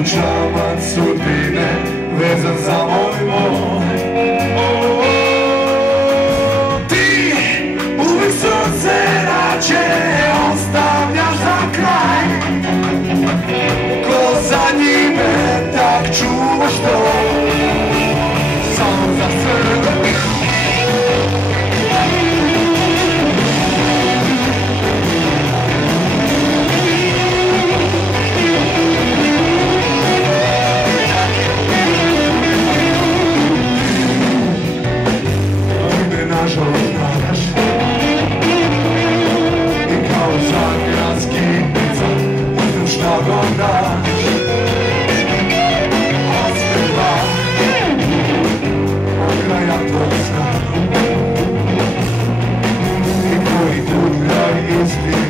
Crni čamac sudbine vezan za moj moj. Ti uvijek srce rađe ostavljaš za kraj, ko zadnji metak čuvaš to samo za sebe. Nažalost nadaš i kao zadnja skitnica uzmem šta god daš. Ospeva od kraja tvoj sna i koji tu kraj ispije.